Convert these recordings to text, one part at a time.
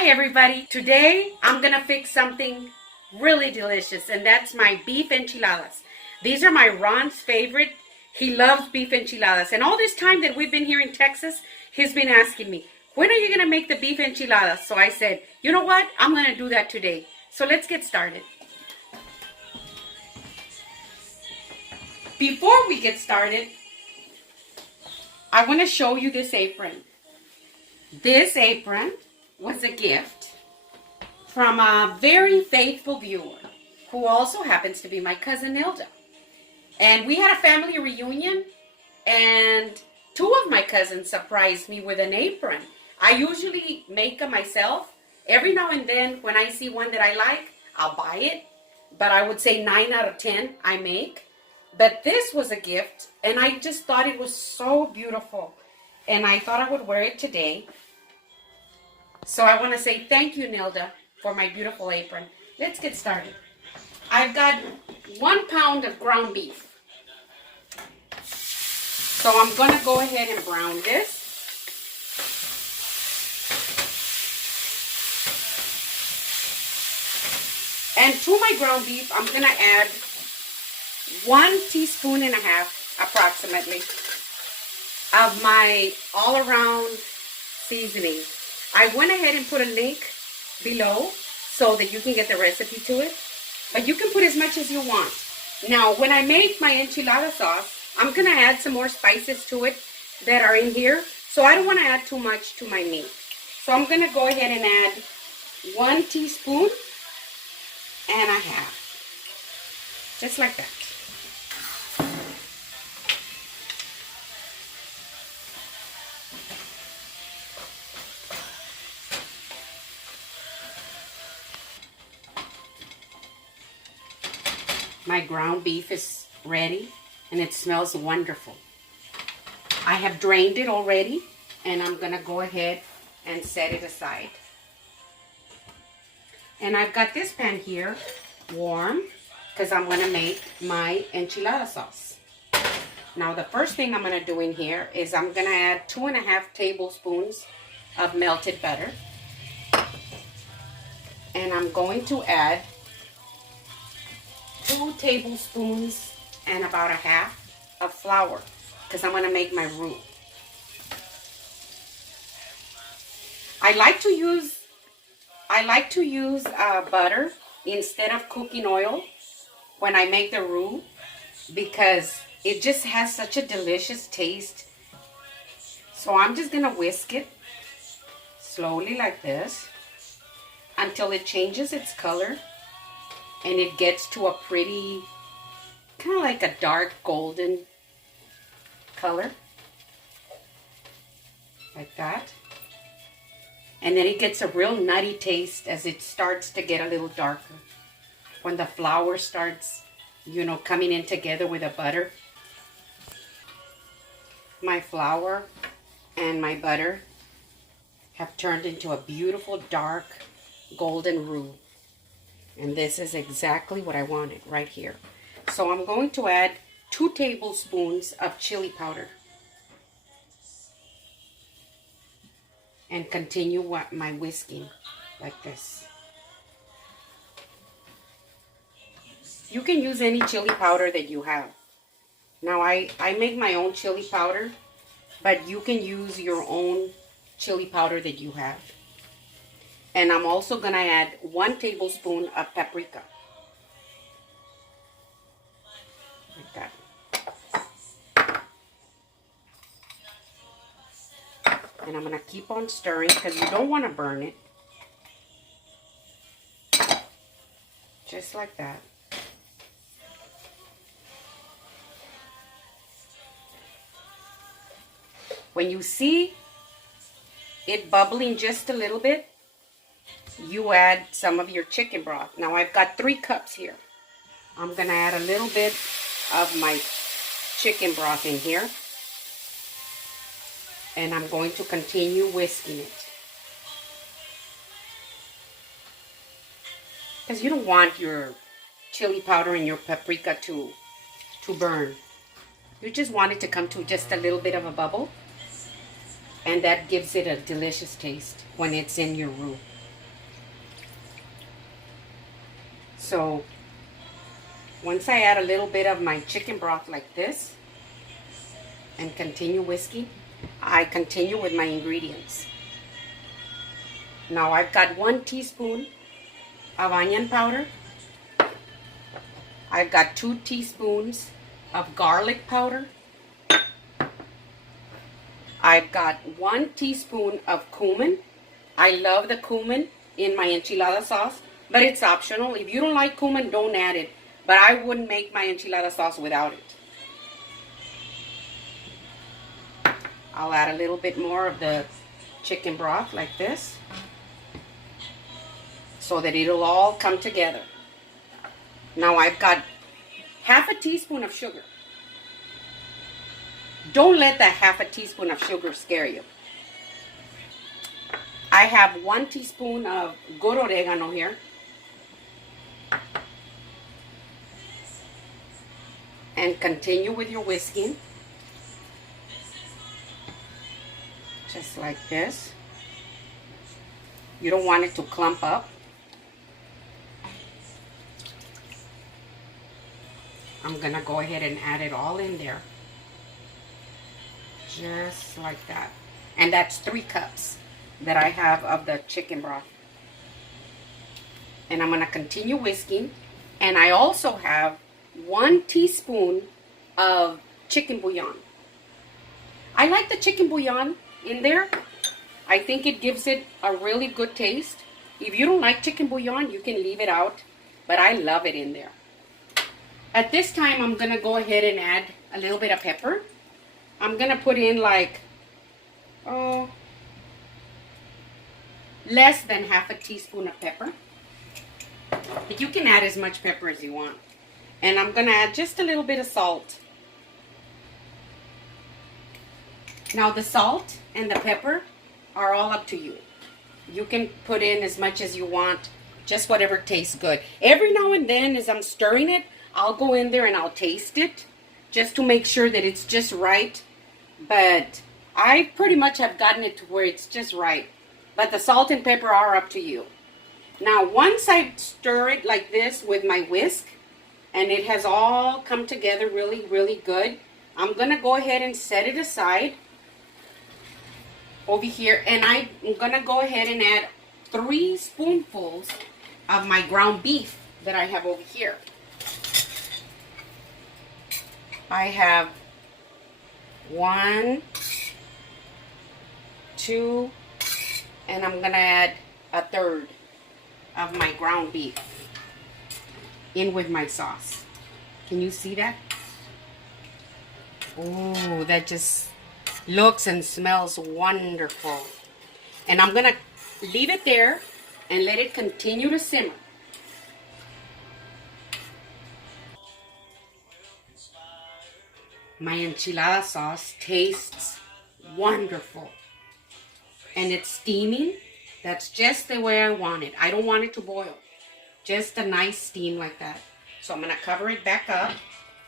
Hi everybody, today I'm gonna fix something really delicious, and that's my beef enchiladas. These are my Ron's favorite. He loves beef enchiladas, and all this time that we've been here in Texas, he's been asking me, when are you gonna make the beef enchiladas? So I said, you know what, I'm gonna do that today. So let's get started. Before we get started, I want to show you this apron. This apron was a gift from a very faithful viewer who also happens to be my cousin Nilda. And we had a family reunion, and two of my cousins surprised me with an apron. I usually make them myself. Every now and then when I see one that I like, I'll buy it. But I would say 9 out of 10 I make. But this was a gift, and I just thought it was so beautiful. And I thought I would wear it today. So I want to say thank you, Nilda, for my beautiful apron. Let's get started. I've got 1 pound of ground beef. So I'm going to go ahead and brown this. And to my ground beef, I'm going to add 1.5 teaspoons approximately of my all-around seasoning. I went ahead and put a link below so that you can get the recipe to it. But you can put as much as you want. Now, when I make my enchilada sauce, I'm going to add some more spices to it that are in here. So I don't want to add too much to my meat. So I'm going to go ahead and add 1.5 teaspoons. Just like that. My ground beef is ready, and it smells wonderful. I have drained it already, and I'm going to go ahead and set it aside. And I've got this pan here warm because I'm going to make my enchilada sauce. Now the first thing I'm going to do in here is I'm going to add 2.5 tablespoons of melted butter. And I'm going to add 2 tablespoons and about 1/2 of flour because I'm going to make my roux. I like to use butter instead of cooking oil when I make the roux because it just has such a delicious taste. So I'm just going to whisk it slowly like this until it changes its color. And it gets to a pretty, kind of like a dark golden color. Like that. And then it gets a real nutty taste as it starts to get a little darker. When the flour starts, coming in together with the butter. My flour and my butter have turned into a beautiful dark golden roux. And this is exactly what I wanted right here. So I'm going to add 2 tablespoons of chili powder. And continue my whisking like this. You can use any chili powder that you have. Now I make my own chili powder, but you can use your own chili powder that you have. And I'm also going to add 1 tablespoon of paprika. Like that. And I'm going to keep on stirring because you don't want to burn it. Just like that. When you see it bubbling just a little bit, you add some of your chicken broth. Now I've got 3 cups here. I'm going to add a little bit of my chicken broth in here. And I'm going to continue whisking it. Because you don't want your chili powder and your paprika to burn. You just want it to come to just a little bit of a bubble. And that gives it a delicious taste when it's in your roux. So once I add a little bit of my chicken broth like this and continue whisking, I continue with my ingredients. Now I've got 1 teaspoon of onion powder. I've got 2 teaspoons of garlic powder. I've got 1 teaspoon of cumin. I love the cumin in my enchilada sauce, but it's optional. If you don't like cumin, don't add it. But I wouldn't make my enchilada sauce without it. I'll add a little bit more of the chicken broth like this, so that it'll all come together. Now I've got half a teaspoon of sugar. Don't let that half a teaspoon of sugar scare you. I have 1 teaspoon of good oregano here. And continue with your whisking. Just like this. You don't want it to clump up. I'm gonna go ahead and add it all in there. Just like that. And that's 3 cups that I have of the chicken broth. And I'm gonna continue whisking. And I also have 1 teaspoon of chicken bouillon. I like the chicken bouillon in there. I think it gives it a really good taste. If you don't like chicken bouillon, you can leave it out, but I love it in there. At this time, I'm gonna go ahead and add a little bit of pepper. I'm gonna put in like, less than half a teaspoon of pepper. But you can add as much pepper as you want. And I'm gonna add just a little bit of salt. Now the salt and the pepper are all up to you. You can put in as much as you want, just whatever tastes good. Every now and then as I'm stirring it, I'll go in there and I'll taste it just to make sure that it's just right. But I pretty much have gotten it to where it's just right. But the salt and pepper are up to you. Now once I stir it like this with my whisk, and it has all come together really, really good, I'm gonna go ahead and set it aside over here, and I'm gonna go ahead and add 3 spoonfuls of my ground beef that I have over here. I have 1, 2, and I'm gonna add a 1/3 of my ground beef in with my sauce. Can you see that? Oh, that just looks and smells wonderful. And I'm gonna leave it there and let it continue to simmer. My enchilada sauce tastes wonderful. And it's steaming. That's just the way I want it. I don't want it to boil. Just a nice steam like that. So I'm going to cover it back up.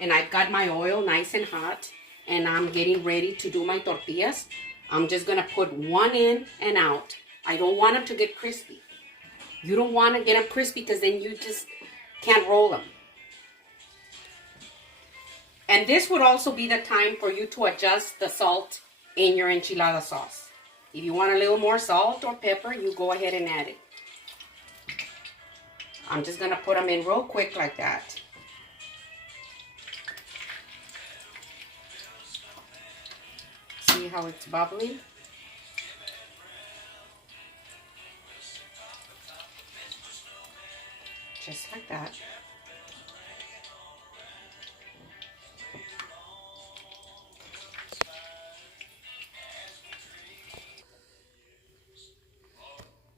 And I've got my oil nice and hot. And I'm getting ready to do my tortillas. I'm just going to put 1 in and out. I don't want them to get crispy. You don't want to get them crispy because then you just can't roll them. And this would also be the time for you to adjust the salt in your enchilada sauce. If you want a little more salt or pepper, you go ahead and add it. I'm just going to put them in real quick like that. See how it's bubbling? Just like that.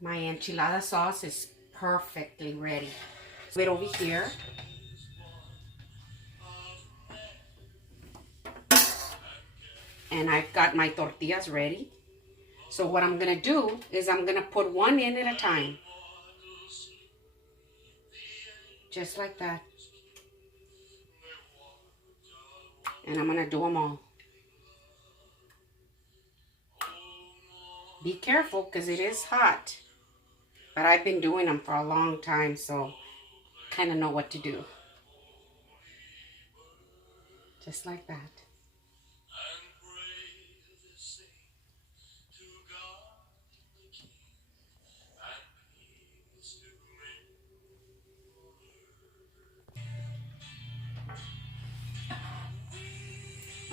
My enchilada sauce is perfectly ready. Put it over here. And I've got my tortillas ready. So what I'm going to do is I'm going to put 1 in at a time. Just like that. And I'm going to do them all. Be careful because it is hot. But I've been doing them for a long time, so kind of know what to do. Just like that.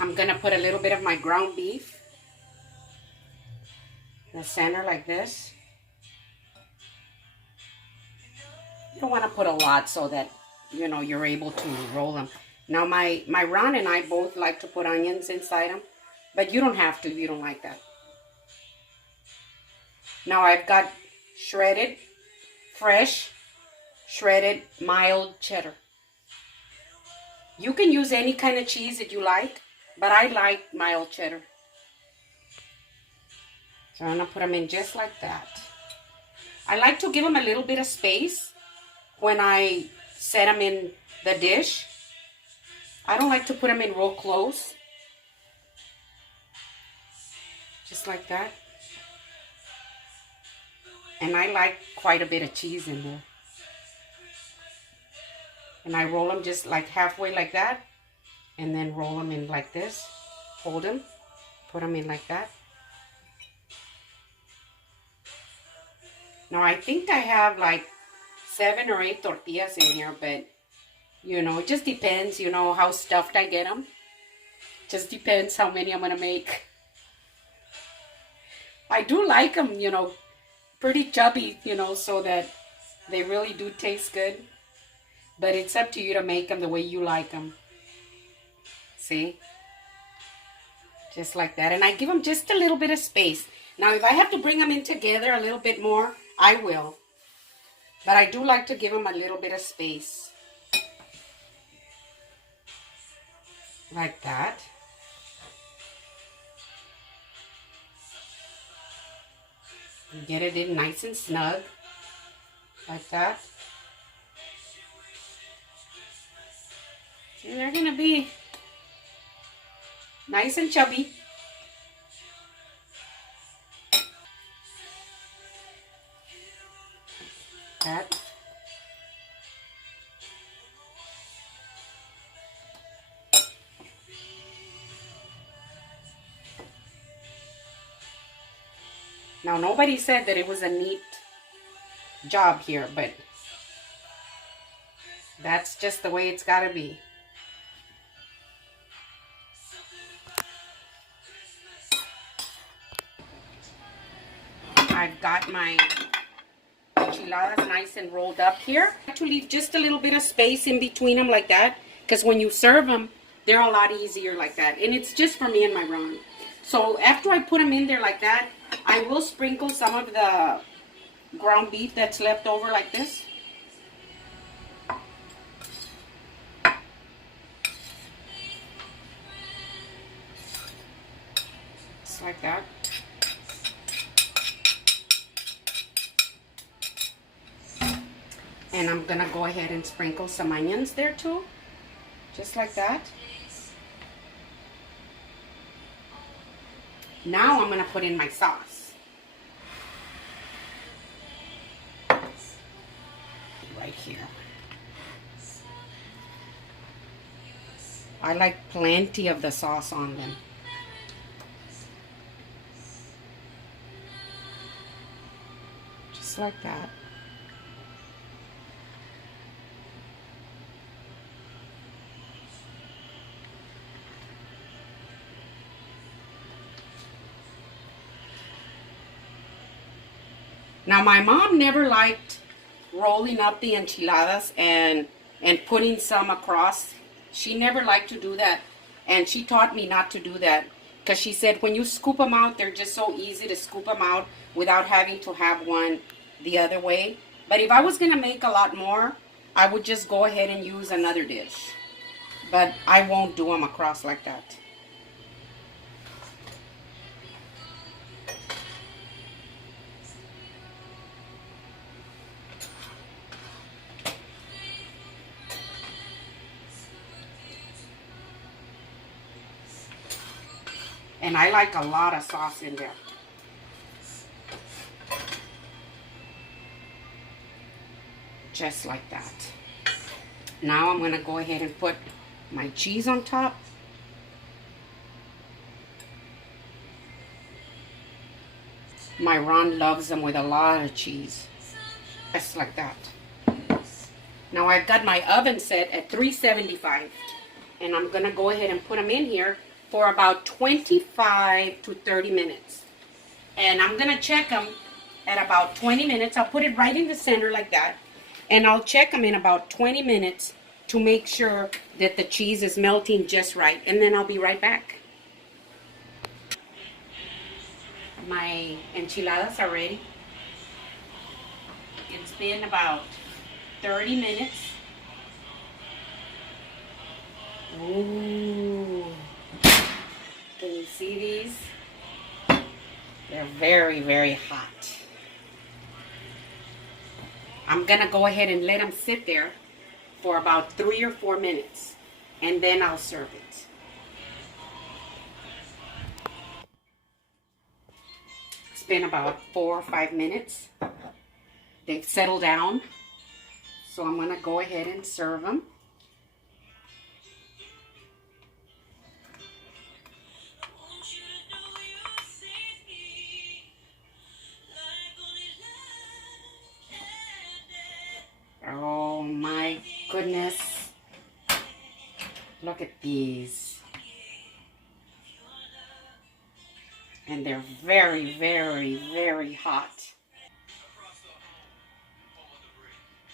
I'm gonna put a little bit of my ground beef in the center like this. You don't want to put a lot so that, you know, you're able to roll them. Now my Ron and I both like to put onions inside them, but you don't have to if you don't like that. Now I've got shredded, fresh, shredded, mild cheddar. You can use any kind of cheese that you like, but I like mild cheddar. So I'm going to put them in just like that. I like to give them a little bit of space when I set them in the dish. I don't like to put them in real close. Just like that. And I like quite a bit of cheese in there. And I roll them just like halfway like that. And then roll them in like this. Hold them. Put them in like that. Now I think I have like 7 or 8 tortillas in here, but you know, it just depends, you know, how stuffed I get them. Just depends how many I'm going to make. I do like them, you know, pretty chubby, you know, so that they really do taste good. But it's up to you to make them the way you like them. See? Just like that. And I give them just a little bit of space. Now, if I have to bring them in together a little bit more, I will. But I do like to give them a little bit of space. Like that. Get it in nice and snug. Like that. See, they're going to be nice and chubby. That. Now, nobody said that it was a neat job here, but that's just the way it's got to be. I've got my enchiladas nice and rolled up here. I like to leave just a little bit of space in between them like that, because when you serve them, they're a lot easier like that. And it's just for me and my Ron. So after I put them in there like that, I will sprinkle some of the ground beef that's left over like this. Just like that. And I'm gonna go ahead and sprinkle some onions there too. Just like that. Now I'm gonna put in my sauce. Right here. I like plenty of the sauce on them. Just like that. Now, my mom never liked rolling up the enchiladas and putting some across. She never liked to do that. And she taught me not to do that. Because she said when you scoop them out, they're just so easy to scoop them out without having to have one the other way. But if I was going to make a lot more, I would just go ahead and use another dish. But I won't do them across like that. And I like a lot of sauce in there. Just like that. Now I'm going to go ahead and put my cheese on top. My Ron loves them with a lot of cheese. Just like that. Now I've got my oven set at 375. And I'm going to go ahead and put them in here for about 25 to 30 minutes. And I'm going to check them at about 20 minutes. I'll put it right in the center like that. And I'll check them in about 20 minutes to make sure that the cheese is melting just right. And then I'll be right back. My enchiladas are ready. It's been about 30 minutes. Ooh. Can you see these? They're very, very hot. I'm gonna go ahead and let them sit there for about 3 or 4 minutes, and then I'll serve it. It's been about 4 or 5 minutes. They've settled down, so I'm gonna go ahead and serve them. Oh my goodness. Look at these. And they're very, very, very hot.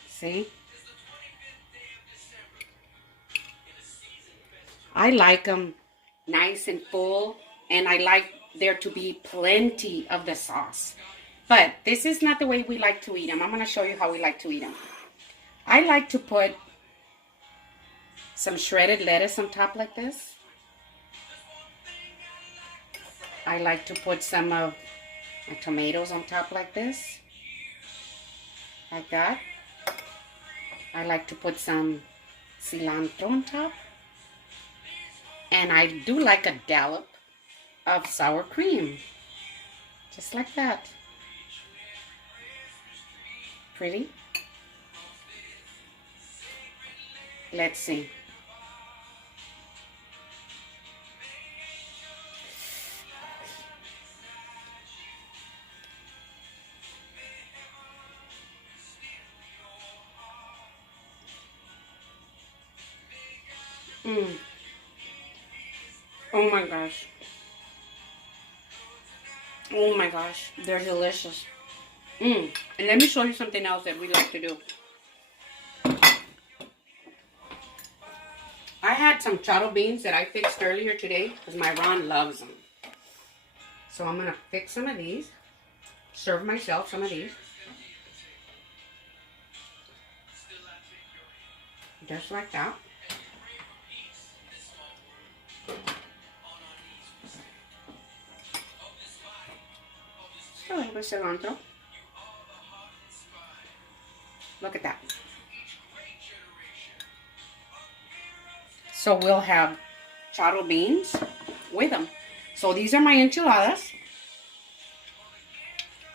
See? I like them nice and full, and I like there to be plenty of the sauce. But this is not the way we like to eat them. I'm going to show you how we like to eat them. I like to put some shredded lettuce on top like this. I like to put some of my tomatoes on top like this. Like that. I like to put some cilantro on top. And I do like a dollop of sour cream. Just like that. Pretty. Let's see. Oh my gosh. Oh my gosh. They're delicious. And let me show you something else that we like to do. I had some cheddar beans that I fixed earlier today because my Ron loves them. So I'm going to fix some of these. Serve myself some of these. Just like that. A little bit of cilantro. Look at that. So we'll have cheddar beans with them. So these are my enchiladas.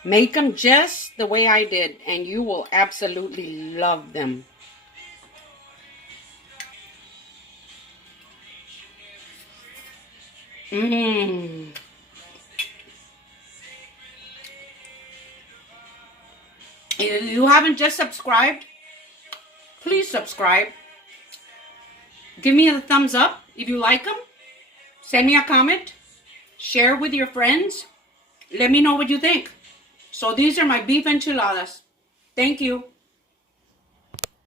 Make them just the way I did, and you will absolutely love them. If you haven't just subscribed, please subscribe. Give me a thumbs up if you like them. Send me a comment. Share with your friends. Let me know what you think. So these are my beef enchiladas. Thank you.